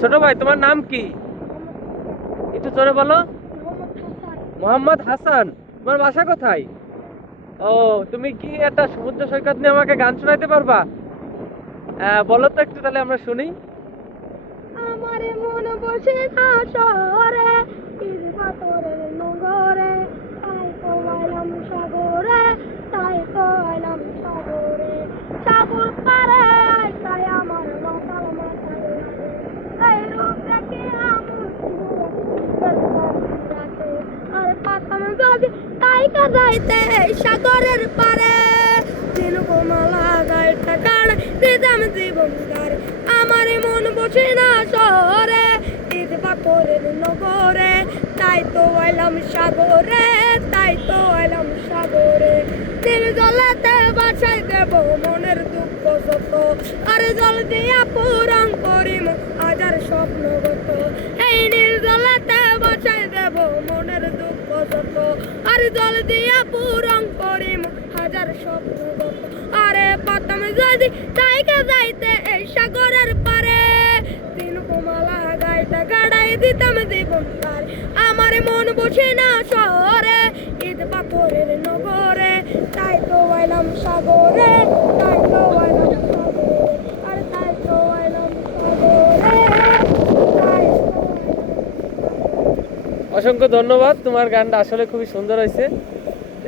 ছোট ভাই, তোমার নাম কি? একটু জোরে বলো। মোহাম্মদ হাসান। তোমার বাসা কোথায়? ও, তুমি কি একটা সমুদ্র সৈকত নিয়ে আমাকে গান শোনাইতে পারবা? বলো তো একটু, তাহলে আমরা শুনি। আমার মন বসে না শহরে, তীর পাথরের নগরে, তাই তো আইলাম সাগরে, তাই তো আইলাম সাগরে। সাগর পারে আইসাই আমার মাতাল মাতাল লাগে, এই রূপ দেখে আমার রাতে। আর পাতাম যদি তাই কাজাইতে সাগরের পারে, দিন কোমালা গাইটা কাড় দিতাম জীবন তারে। আমার মন বসে না শহরে, ঈদ পাথরের নগরে, তাই তো আইলাম সাগরে, তাই তো আইলাম সাগরে। দিল জলেতে বাসাই দেব মনের দুঃখ যত, আর জল দিয়া পূরণ করিম হাজার স্বপ্নগত। এই নীল জলেতে বাসাই দেব মনের দুঃখ যত, আর জল দিয়া পূরণ করিম হাজার স্বপ্নগত। আরে পাতাম যদি তাইকা যাইতে এই সাগরের পারে, দিন কোমালা গাইটা গাড়াই দিতাম জীবন তার। আমার মন বসে না শহরে, ঈদ পাথরের নগরে, তাই তো আইলাম সাগরে, তাই তো আইলাম সাগরে, আর তাই তো আইলাম সাগরে, তাই তো। অসংখ্য ধন্যবাদ, তোমার গানটা আসলে খুবই সুন্দর হয়েছে।